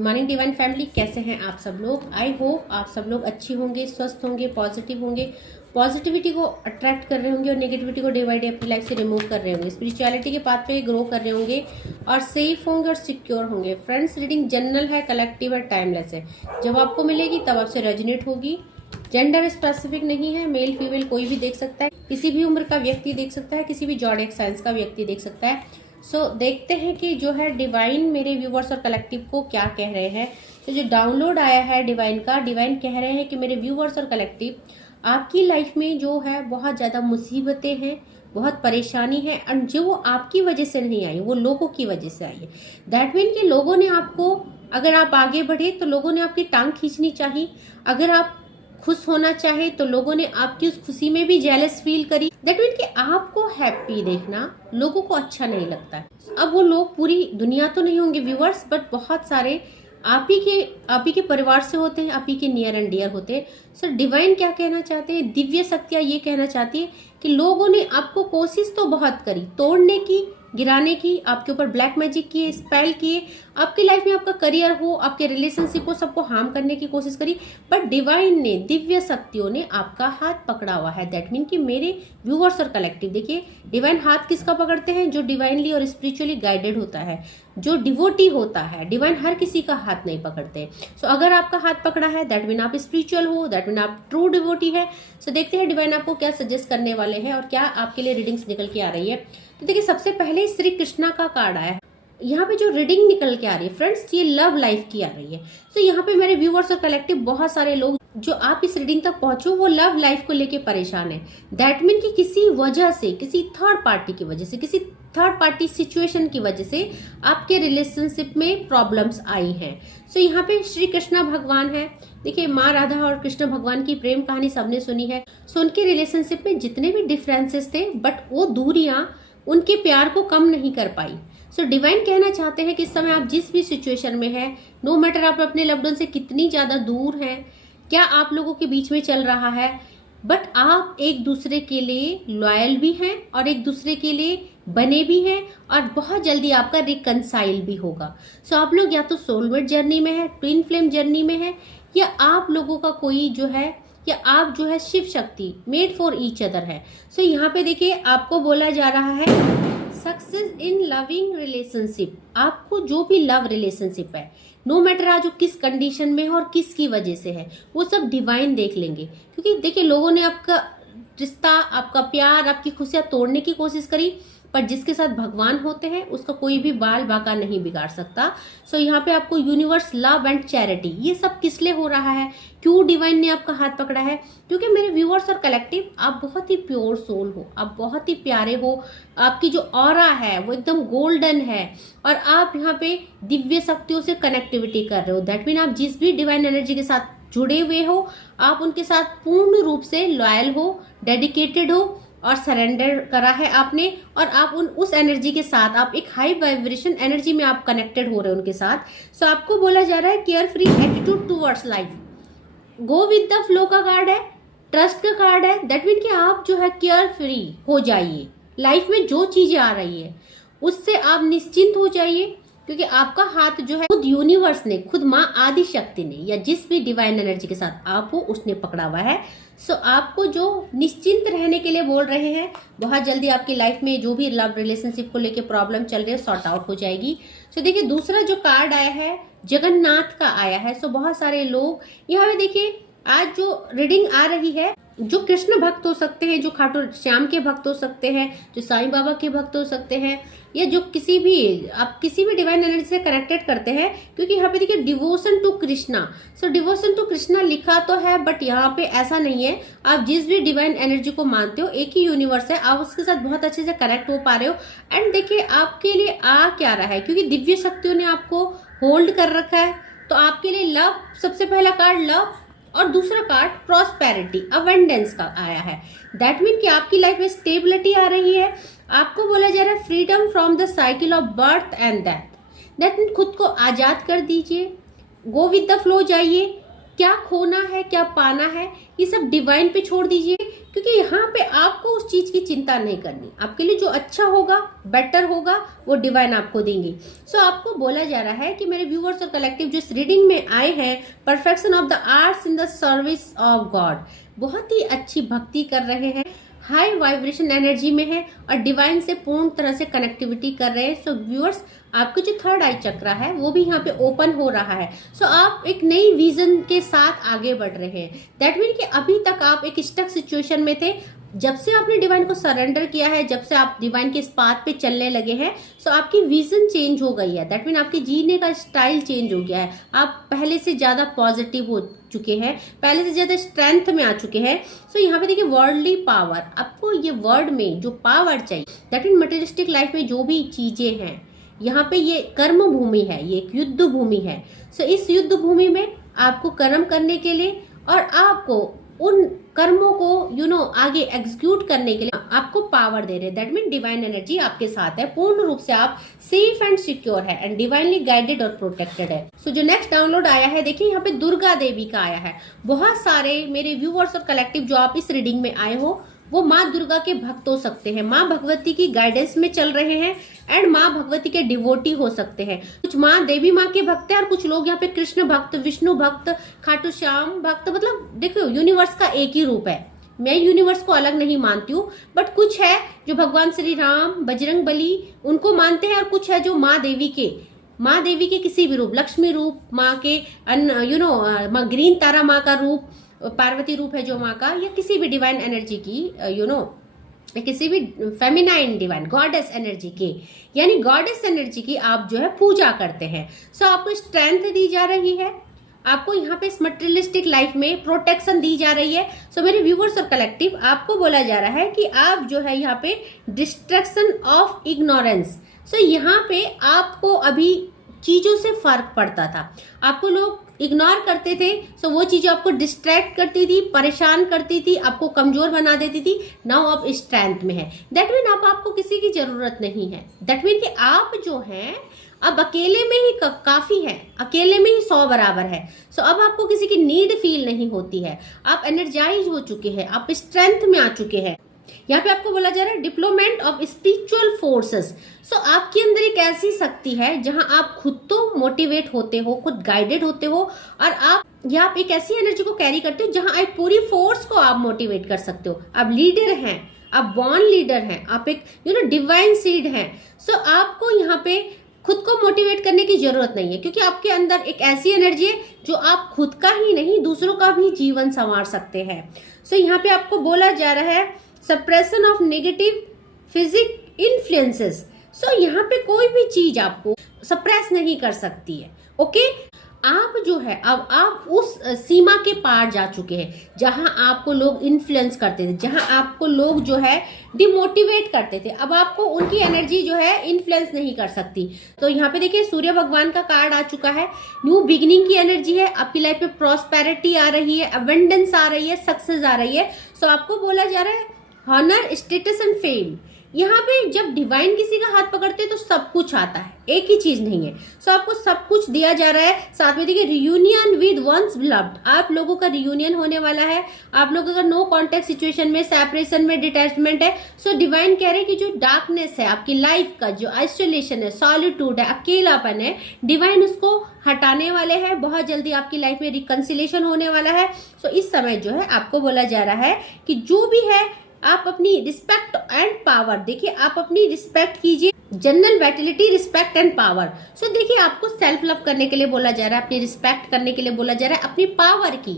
Good morning divine family, कैसे हैं आप सब लोग। आई होप आप सब लोग अच्छे होंगे, स्वस्थ होंगे, पॉजिटिव होंगे, पॉजिटिविटी को अट्रैक्ट कर रहे होंगे और नेगेटिविटी को डे बाई डे अपनी लाइफ से रिमूव कर रहे होंगे, स्पिरिचुअलिटी के पाथ पे ग्रो कर रहे होंगे और सेफ होंगे और सिक्योर होंगे। फ्रेंड्स, रीडिंग जनरल है, कलेक्टिव है, टाइमलेस है। जब आपको मिलेगी तब आपसे रेजोनेट होगी। जेंडर स्पेसिफिक नहीं है, मेल फीमेल कोई भी देख सकता है, किसी भी उम्र का व्यक्ति देख सकता है, किसी भी जॉडिक साइंस का व्यक्ति देख सकता है। देखते हैं कि जो है डिवाइन मेरे व्यूवर्स और कलेक्टिव को क्या कह रहे हैं। तो जो डाउनलोड आया है डिवाइन का, डिवाइन कह रहे हैं कि मेरे व्यूवर्स और कलेक्टिव, आपकी लाइफ में जो है बहुत ज़्यादा मुसीबतें हैं, बहुत परेशानी है, और जो वो आपकी वजह से नहीं आई, वो लोगों की वजह से आई है। दैट मीन कि लोगों ने आपको, अगर आप आगे बढ़े तो लोगों ने आपकी टांग खींचनी चाहिए, अगर आप खुश होना चाहे तो लोगों ने आपकी उस खुशी में भी जेलस फील करी। दैट मीन कि आपको हैप्पी देखना लोगों को अच्छा नहीं लगता है। अब वो लोग पूरी दुनिया तो नहीं होंगे व्यूअर्स, बट बहुत सारे आप ही के परिवार से होते हैं, आप ही के नियर एंड डियर होते हैं। सर डिवाइन क्या कहना चाहते हैं, दिव्य शक्तियाँ ये कहना चाहती है कि लोगों ने आपको कोशिश तो बहुत करी तोड़ने की, गिराने की, आपके ऊपर ब्लैक मैजिक किए, स्पेल किए, आपकी लाइफ में आपका करियर हो, आपके रिलेशनशिप हो, सबको हार्म करने की कोशिश करी, बट डिवाइन ने, दिव्य शक्तियों ने आपका हाथ पकड़ा हुआ है। दैट मीन कि मेरे व्यूअर्स और कलेक्टिव, देखिए डिवाइन हाथ किसका पकड़ते हैं, जो डिवाइनली और स्पिरिचुअली गाइडेड होता है, जो डिवोटी होता है। डिवाइन हर किसी का हाथ नहीं पकड़ते। अगर आपका हाथ पकड़ा है दैट मीन आप स्पिरिचुअल हो, दैट मीन आप ट्रू डिवोटी है। देखते हैं डिवाइन आपको क्या सजेस्ट करने वाले हैं और क्या आपके लिए रीडिंग्स निकल के आ रही है। तो देखिए, सबसे पहले श्री कृष्णा का कार्ड आया है। यहाँ पे जो रीडिंग निकल के आ रही है फ्रेंड्स, ये लव लाइफ की आ रही है। यहाँ पे मेरे व्यूअर्स और कलेक्टिव, बहुत सारे लोग जो आप इस रीडिंग तक पहुंचो वो लव लाइफ को लेके परेशान है। दैट मीन कि किसी वजह से, किसी थर्ड पार्टी की वजह से, किसी थर्ड पार्टी सिचुएशन की वजह से आपके रिलेशनशिप में प्रॉब्लम्स आई हैं। यहाँ पे श्री कृष्णा भगवान है। देखिए, माँ राधा और कृष्ण भगवान की प्रेम कहानी सबने सुनी है। उनके रिलेशनशिप में जितने भी डिफरेंसेस थे, बट वो दूरियां उनके प्यार को कम नहीं कर पाई। डिवाइन कहना चाहते हैं कि इस समय आप जिस भी सिचुएशन में है, नो मैटर आप अपने लव्ड वन से कितनी ज्यादा दूर हैं, क्या आप लोगों के बीच में चल रहा है, बट आप एक दूसरे के लिए लॉयल भी हैं और एक दूसरे के लिए बने भी हैं, और बहुत जल्दी आपका रिकंसाइल भी होगा। आप लोग या तो सोलमेट जर्नी में है, ट्विन फ्लेम जर्नी में है, या आप लोगों का कोई जो है, या आप जो है Shiv Shakti made for each other है। यहाँ पे देखिए, आपको बोला जा रहा है सक्सेस इन लविंग रिलेशनशिप। आपको जो भी लव रिलेशनशिप है, नो मैटर आज वो किस कंडीशन में है और किसकी वजह से है, वो सब डिवाइन देख लेंगे। क्योंकि देखिए, लोगों ने आपका रिश्ता, आपका प्यार, आपकी खुशियां तोड़ने की कोशिश करी, पर जिसके साथ भगवान होते हैं उसका कोई भी बाल बाका नहीं बिगाड़ सकता। यहाँ पे आपको यूनिवर्स, लव एंड चैरिटी, ये सब किस लिए हो रहा है, क्यों डिवाइन ने आपका हाथ पकड़ा है? क्योंकि मेरे व्यूअर्स और कलेक्टिव, आप बहुत ही प्योर सोल हो, आप बहुत ही प्यारे हो, आपकी जो ऑरा है वो एकदम गोल्डन है, और आप यहाँ पे दिव्य शक्तियों से कनेक्टिविटी कर रहे हो। दैट मीन आप जिस भी डिवाइन एनर्जी के साथ जुड़े हुए हो, आप उनके साथ पूर्ण रूप से लॉयल हो, डेडिकेटेड हो, और सरेंडर करा है आपने, और आप उस एनर्जी के साथ, आप एक हाई वाइब्रेशन एनर्जी में आप कनेक्टेड हो रहे हो उनके साथ। आपको बोला जा रहा है care free attitude towards life, go with the flow का कार्ड है, ट्रस्ट का कार्ड है। दैट मीन कि आप जो है केयर फ्री हो जाइए, लाइफ में जो चीजें आ रही है उससे आप निश्चिंत हो जाइए, क्योंकि आपका हाथ जो है खुद यूनिवर्स ने, खुद माँ आदि शक्ति ने, या जिस भी डिवाइन एनर्जी के साथ आप हो उसने पकड़ा हुआ है। आपको जो निश्चिंत रहने के लिए बोल रहे हैं, बहुत जल्दी आपकी लाइफ में जो भी लव रिलेशनशिप को लेके प्रॉब्लम चल रही है सॉर्ट आउट हो जाएगी। देखिए, दूसरा जो कार्ड आया है जगन्नाथ का आया है। बहुत सारे लोग यहाँ पे देखिए, आज जो रीडिंग आ रही है, जो कृष्ण भक्त हो सकते हैं, जो खाटू श्याम के भक्त हो सकते हैं, जो साईं बाबा के भक्त हो सकते हैं, या जो किसी भी डिवाइन एनर्जी से कनेक्टेड करते हैं। क्योंकि यहाँ पे देखिए devotion to Krishna, devotion to Krishna लिखा तो है, बट यहाँ पे ऐसा नहीं है। आप जिस भी डिवाइन एनर्जी को मानते हो, एक ही यूनिवर्स है, आप उसके साथ बहुत अच्छे से कनेक्ट हो पा रहे हो। एंड देखिए, आपके लिए आ क्या रहा है, क्योंकि दिव्य शक्तियों ने आपको होल्ड कर रखा है। तो आपके लिए लव, सबसे पहला कार्ड लव, और दूसरा कार्ड प्रॉस्पेरिटी, अबंडेंस का आया है। दैट मीन कि आपकी लाइफ में स्टेबिलिटी आ रही है। आपको बोला जा रहा है freedom from the cycle of birth and death. That mean खुद को आजाद कर दीजिए, गो विद द फ्लो जाइए। क्या खोना है, क्या पाना है, ये सब डिवाइन पे छोड़ दीजिए। क्योंकि यहाँ पे आपको उस चीज की चिंता नहीं करनी, आपके लिए जो अच्छा होगा, बेटर होगा, वो डिवाइन आपको देंगे। सो आपको बोला जा रहा है कि मेरे व्यूअर्स और कलेक्टिव जो इस रीडिंग में आए हैं, perfection of the arts in the service of God, बहुत ही अच्छी भक्ति कर रहे हैं, हाई वाइब्रेशन एनर्जी में है और डिवाइन से पूर्ण तरह से कनेक्टिविटी कर रहे हैं। सो व्यूअर्स, आपका जो थर्ड आई चक्रा है वो भी यहाँ पे ओपन हो रहा है। सो आप एक नई विजन के साथ आगे बढ़ रहे हैं। दैट मीन कि अभी तक आप एक स्टक सिचुएशन में थे, जब से आपने डिवाइन को सरेंडर किया है, जब से आप डिवाइन के इस पाथ पे चलने लगे हैं, सो आपकी विजन चेंज हो गई है। दैट मीन आपके जीने का स्टाइल चेंज हो गया है, आप पहले से ज्यादा पॉजिटिव हो चुके हैं, पहले से ज्यादा स्ट्रेंथ में आ चुके हैं। सो यहाँ पे देखिए वर्ल्डली पावर, आपको ये वर्ल्ड में जो पावर चाहिए, दैट मीन मटेरियलिस्टिक लाइफ में जो भी चीजें हैं, यहाँ पे ये कर्म भूमि है, ये एक युद्ध भूमि है। सो इस युद्ध भूमि में आपको कर्म करने के लिए और आपको उन कर्मों को आगे एग्जीक्यूट करने के लिए आपको पावर दे रहे हैं। दैट मीन डिवाइन एनर्जी आपके साथ है, पूर्ण रूप से आप सेफ एंड सिक्योर है एंड डिवाइनली गाइडेड और प्रोटेक्टेड है। सो जो नेक्स्ट डाउनलोड आया है, देखिए यहाँ पे दुर्गा देवी का आया है। बहुत सारे मेरे व्यूअर्स और कलेक्टिव जो आप इस रीडिंग में आए हो, वो माँ दुर्गा के भक्त हो सकते हैं, माँ भगवती की गाइडेंस में चल रहे हैं एंड माँ भगवती के डिवोटी हो सकते हैं। कुछ माँ देवी माँ के भक्त हैं और कुछ लोग यहाँ पे कृष्ण भक्त, विष्णु भक्त, खाटू श्याम भक्त, मतलब देखो यूनिवर्स का एक ही रूप है। मैं यूनिवर्स को अलग नहीं मानती हूँ, बट कुछ है जो भगवान श्री राम, बजरंग बली उनको मानते हैं और कुछ है जो माँ देवी के किसी भी रूप, लक्ष्मी रूप माँ के, माँ ग्रीन तारा माँ का रूप, पार्वती रूप है जो माँ का, या किसी भी डिवाइन एनर्जी की किसी भी फेमिनाइन डिवाइन गॉडेस एनर्जी की, यानी गॉडेस एनर्जी की आप जो है पूजा करते हैं। सो आपको स्ट्रेंथ दी जा रही है, आपको यहाँ पे इस मटेरियलिस्टिक लाइफ में प्रोटेक्शन दी जा रही है। सो मेरे व्यूवर्स और कलेक्टिव, आपको बोला जा रहा है कि आप जो है यहाँ पे डिस्ट्रैक्शन ऑफ इग्नोरेंस। सो यहाँ पे आपको अभी चीजों से फर्क पड़ता था, आपको लोग इग्नोर करते थे, सो वो चीजें आपको डिस्ट्रैक्ट करती थी, परेशान करती थी, आपको कमजोर बना देती थी। नाउ आप स्ट्रेंथ में है। दैट मीन अब आपको किसी की जरूरत नहीं है। दैट मीन कि आप जो हैं अब अकेले में ही काफी है, अकेले में ही 100 बराबर है। सो अब आपको किसी की नीड फील नहीं होती है, आप एनर्जाइज हो चुके हैं, आप स्ट्रेंथ में आ चुके हैं। यहाँ पे आपको बोला जा रहा है डिप्लॉयमेंट ऑफ स्पिरिचुअल फोर्सेस। सो आपके अंदर एक ऐसी शक्ति है जहां आप खुद तो मोटिवेट होते हो, खुद गाइडेड होते हो, और आप एक ऐसी एनर्जी को कैरी करते हो जहां एक पूरी फोर्स को आप मोटिवेट कर सकते हो। आप लीडर हैं, आप बॉर्न लीडर हैं, आप एक डिवाइन सीड हैं। सो आपको यहाँ पे खुद को मोटिवेट करने की जरूरत नहीं है, क्योंकि आपके अंदर एक ऐसी एनर्जी है जो आप खुद का ही नहीं दूसरों का भी जीवन संवार सकते हैं। सो यहाँ पे आपको बोला जा रहा है suppression of negative physique influences. So यहाँ पे कोई भी चीज आपको सप्रेस नहीं कर सकती है। ओके, आप जो है अब आप उस सीमा के पार जा चुके हैं जहां आपको लोग इन्फ्लुएंस करते थे, जहां आपको लोग जो है डिमोटिवेट करते थे। अब आपको उनकी एनर्जी जो है इन्फ्लुएंस नहीं कर सकती। तो यहाँ पे देखिए सूर्य भगवान का कार्ड आ चुका है, न्यू बिगिनिंग की एनर्जी है, आपकी लाइफ में प्रॉस्पेरिटी आ रही है, अबंडेंस आ रही है, सक्सेस आ रही है। सो आपको बोला जा रहा है हॉनर, स्टेटस एंड फेम। यहाँ पे जब डिवाइन किसी का हाथ पकड़ते हैं तो सब कुछ आता है, एक ही चीज नहीं है। सो आपको सब कुछ दिया जा रहा है। साथ में देखिए रियूनियन विद वंस बिलव्ड, आप लोगों का रियूनियन होने वाला है। आप लोगों का नो कॉन्टेक्ट सिचुएशन में, सेपरेशन में, डिटैचमेंट है। सो डिवाइन कह रहे हैं कि जो डार्कनेस है आपकी लाइफ का, जो आइसोलेशन है, सॉलिट्यूड है, अकेलापन है, डिवाइन उसको हटाने वाले हैं। बहुत जल्दी आपकी लाइफ में रिकंसिलेशन होने वाला है। सो इस समय जो है आपको बोला जा रहा है कि जो भी है आप अपनी रिस्पेक्ट एंड पावर, देखिए आप अपनी रिस्पेक्ट कीजिए, जनरल वैटिलिटी, रिस्पेक्ट एंड पावर। सो देखिए आपको सेल्फ लव करने के लिए बोला जा रहा है, अपनी रिस्पेक्ट करने के लिए बोला जा रहा है, अपनी पावर की,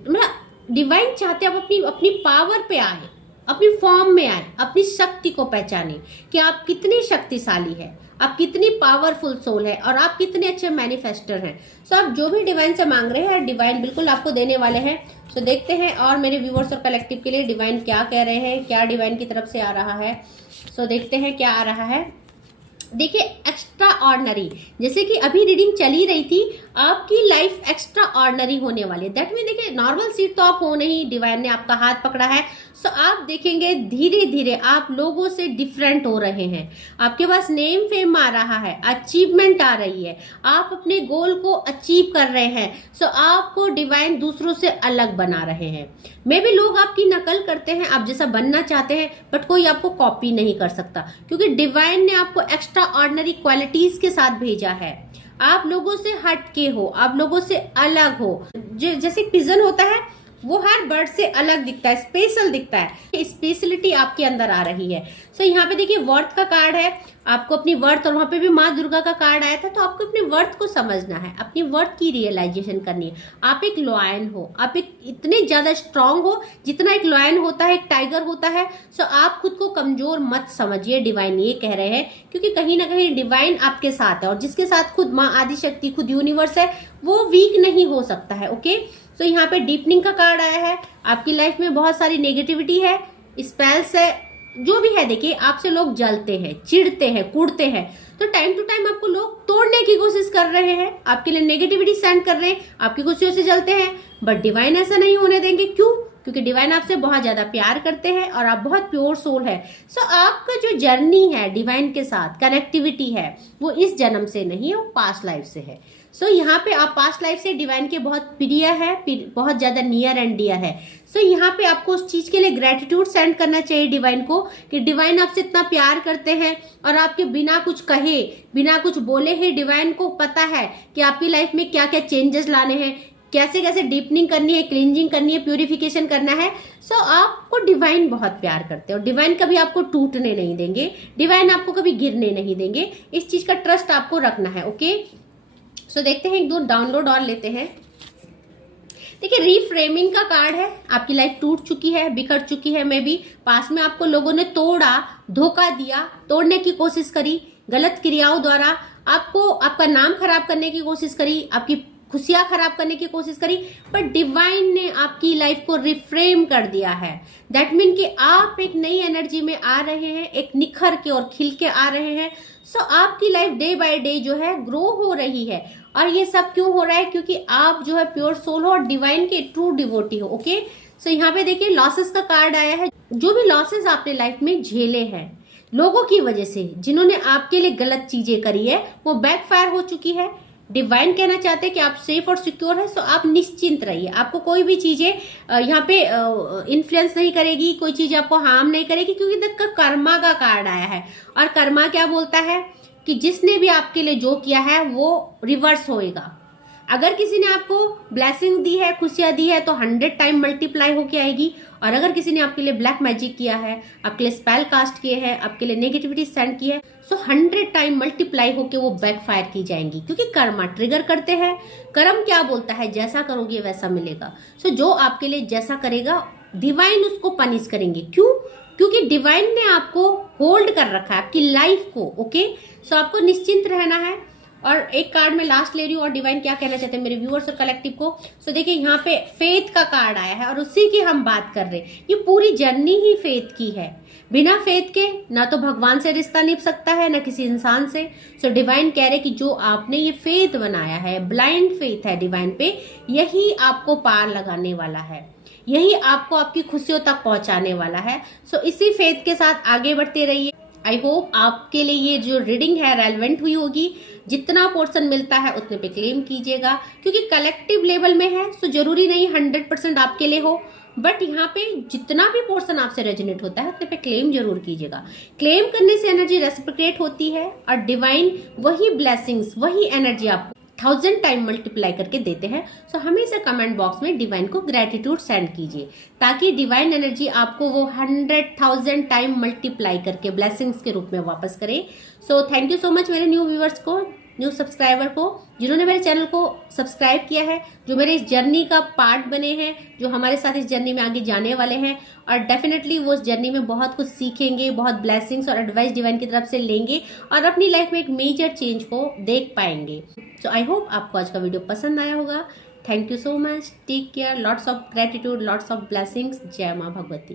मतलब डिवाइन चाहते हैं आप अपनी पावर पे आए, अपनी फॉर्म में आए, अपनी शक्ति को पहचाने कि आप कितनी शक्तिशाली है, आप कितनी पावरफुल सोल है और आप कितने अच्छे मैनिफेस्टर हैं। सो आप जो भी डिवाइन से मांग रहे हैं डिवाइन बिल्कुल आपको देने वाले हैं। सो देखते हैं और मेरे व्यूवर्स और कलेक्टिव के लिए डिवाइन क्या कह रहे हैं, क्या डिवाइन की तरफ से आ रहा है। सो देखते हैं क्या आ रहा है। देखिए एक्स्ट्रा ऑर्डनरी, जैसे कि अभी रीडिंग चली रही थी, आपकी लाइफ एक्स्ट्रा ऑर्डनरी होने वाली है। दैट मीन देखिए नॉर्मल सीट तो आप हो नहीं, डिवाइन ने आपका हाथ पकड़ा है, सो आप देखेंगे धीरे धीरे आप लोगों से डिफरेंट हो रहे हैं। आपके पास नेम फेम आ रहा है, अचीवमेंट आ रही है, आप अपने गोल को अचीव कर रहे हैं। सो आपको डिवाइन दूसरों से अलग बना रहे हैं। मे भी लोग आपकी नकल करते हैं, आप जैसा बनना चाहते हैं, बट कोई आपको कॉपी नहीं कर सकता, क्योंकि डिवाइन ने आपको एक्स्ट्रा ऑर्डिनरी क्वालिटीज के साथ भेजा है। आप लोगों से हट के हो, आप लोगों से अलग हो। जैसे पिजन होता है, वो हर बर्ड से अलग दिखता है, स्पेशल दिखता है, स्पेशलिटी आपके अंदर आ रही है। सो यहाँ पे देखिए वर्थ का कार्ड है, आपको अपनी वर्थ, और वहां पे भी माँ दुर्गा का कार्ड आया था, तो आपको अपने वर्थ को समझना है, अपनी वर्थ की रियलाइजेशन करनी है। आप एक लॉयन हो, आप एक इतने ज्यादा स्ट्रांग हो जितना एक लॉयन होता है, एक टाइगर होता है। सो आप खुद को कमजोर मत समझिए, डिवाइन ये कह रहे हैं, क्योंकि कहीं ना कहीं डिवाइन आपके साथ है, और जिसके साथ खुद माँ आदिशक्ति, खुद यूनिवर्स है, वो वीक नहीं हो सकता है। ओके, तो यहाँ पे डीपनिंग का कार्ड आया है। आपकी लाइफ में बहुत सारी नेगेटिविटी है, स्पेल्स है, जो भी है। देखिए आपसे लोग जलते हैं, चिढ़ते हैं, कूटते हैं, तो टाइम टू टाइम आपको लोग तोड़ने की कोशिश कर रहे हैं, आपके लिए नेगेटिविटी सेंड कर रहे हैं, आपकी खुशियों से जलते हैं। बट डिवाइन ऐसा नहीं होने देंगे। क्यों? क्योंकि डिवाइन आपसे बहुत ज्यादा प्यार करते हैं और आप बहुत प्योर सोल है। सो आपका जो जर्नी है डिवाइन के साथ, कनेक्टिविटी है, वो इस जन्म से नहीं है, वो पास्ट लाइफ से है। सो यहाँ पे आप पास्ट लाइफ से डिवाइन के बहुत प्रिय है, बहुत ज्यादा नियर एंड डियर है। सो यहाँ पे आपको उस चीज के लिए ग्रेटिट्यूड सेंड करना चाहिए डिवाइन को, कि डिवाइन आपसे इतना प्यार करते हैं, और आपके बिना कुछ कहे, बिना कुछ बोले ही डिवाइन को पता है कि आपकी लाइफ में क्या क्या चेंजेस लाने हैं, कैसे कैसे डीपनिंग करनी है, क्लींजिंग करनी है, प्यूरिफिकेशन करना है। सो आपको डिवाइन बहुत प्यार करते हैं, और डिवाइन कभी आपको टूटने नहीं देंगे, डिवाइन आपको कभी गिरने नहीं देंगे। इस चीज का ट्रस्ट आपको रखना है। ओके, सो देखते हैं, एक दो डाउनलोड और लेते हैं। देखिए रीफ्रेमिंग का कार्ड है। आपकी लाइफ टूट चुकी है, बिखर चुकी है, मे बी पास में आपको लोगों ने तोड़ा, धोखा दिया, तोड़ने की कोशिश करी, गलत क्रियाओं द्वारा आपको आपका नाम खराब करने की कोशिश करी, आपकी खुशियां खराब करने की कोशिश करी, पर डिवाइन ने आपकी लाइफ को रिफ्रेम कर दिया है। दैट मीन कि आप एक नई एनर्जी में आ रहे हैं, एक निखर के और खिल के आ रहे हैं। सो आपकी लाइफ डे बाय डे जो है ग्रो हो रही है, और ये सब क्यों हो रहा है? क्योंकि आप जो है प्योर सोल हो और डिवाइन के ट्रू डिवोटी हो। ओके, सो यहाँ पे देखिए लॉसेस का कार्ड आया है। जो भी लॉसेस आपने लाइफ में झेले हैं लोगों की वजह से, जिन्होंने आपके लिए गलत चीजें करी है, वो बैकफायर हो चुकी है। डिवाइन कहना चाहते हैं कि आप सेफ और सिक्योर है। सो आप निश्चिंत रहिए, आपको कोई भी चीजें यहाँ पे इन्फ्लुएंस नहीं करेगी, कोई चीज आपको हार्म नहीं करेगी, क्योंकि देखो कर्मा का कार्ड आया है, और कर्मा क्या बोलता है कि जिसने भी आपके लिए जो किया है वो रिवर्स होएगा। अगर किसी ने आपको ब्लेसिंग दी है, खुशियां दी है, तो 100 टाइम मल्टीप्लाई होके आएगी। और अगर किसी ने आपके लिए ब्लैक मैजिक किया है, आपके लिए स्पेल कास्ट किए हैं, आपके लिए नेगेटिविटी सेंड की है, सो 100 टाइम मल्टीप्लाई होके वो बैकफायर की जाएंगी, क्योंकि कर्मा ट्रिगर करते हैं। कर्म क्या बोलता है? जैसा करोगे वैसा मिलेगा। सो जो आपके लिए जैसा करेगा, डिवाइन उसको पनिश करेंगे। क्यों? क्योंकि डिवाइन ने आपको होल्ड कर रखा है, आपकी लाइफ को। ओके, सो आपको निश्चिंत रहना है। और एक कार्ड में लास्ट ले रही हूँ, और डिवाइन क्या कहना चाहते हैं मेरे व्यूअर्स और कलेक्टिव को। सो देखिए यहाँ पे फेथ का कार्ड आया है, और उसी की हम बात कर रहे हैं। ये पूरी जर्नी ही फेथ की है। बिना फेथ के ना तो भगवान से रिश्ता निभ सकता है, ना किसी इंसान से। सो डिवाइन कह रहे कि जो आपने ये फेथ बनाया है, ब्लाइंड फेथ है डिवाइन पे, यही आपको पार लगाने वाला है, यही आपको आपकी खुशियों तक पहुंचाने वाला है। सो इसी फेथ के साथ आगे बढ़ते रहिए। आई होप आपके लिए ये जो रीडिंग है रेलेवेंट हुई होगी। जितना पोर्शन मिलता है उतने पे क्लेम कीजिएगा, क्योंकि कलेक्टिव लेवल में है, सो जरूरी नहीं 100% आपके लिए हो, बट यहाँ पे जितना भी पोर्शन आपसे रेजोनेट होता है उतने पे क्लेम जरूर कीजिएगा। क्लेम करने से एनर्जी रेसिप्रोकेट होती है, और डिवाइन वही ब्लेसिंग्स, वही एनर्जी आपको 1000 टाइम मल्टीप्लाई करके देते हैं। सो हमेशा कमेंट बॉक्स में डिवाइन को ग्रेटिट्यूड सेंड कीजिए, ताकि डिवाइन एनर्जी आपको वो 100,000 टाइम मल्टीप्लाई करके ब्लेसिंग्स के रूप में वापस करे। So thank you so much मेरे न्यू व्यूअर्स को, न्यू सब्सक्राइबर को, जिन्होंने मेरे चैनल को सब्सक्राइब किया है, जो मेरे इस जर्नी का पार्ट बने हैं, जो हमारे साथ इस जर्नी में आगे जाने वाले हैं, और डेफिनेटली वो उस जर्नी में बहुत कुछ सीखेंगे, बहुत ब्लेसिंग्स और एडवाइस डिवाइन की तरफ से लेंगे, और अपनी लाइफ में एक मेजर चेंज को देख पाएंगे। सो आई होप आपको आज का वीडियो पसंद आया होगा। Thank you so much, take care, lots of gratitude, lots of blessings. जय माँ भगवती।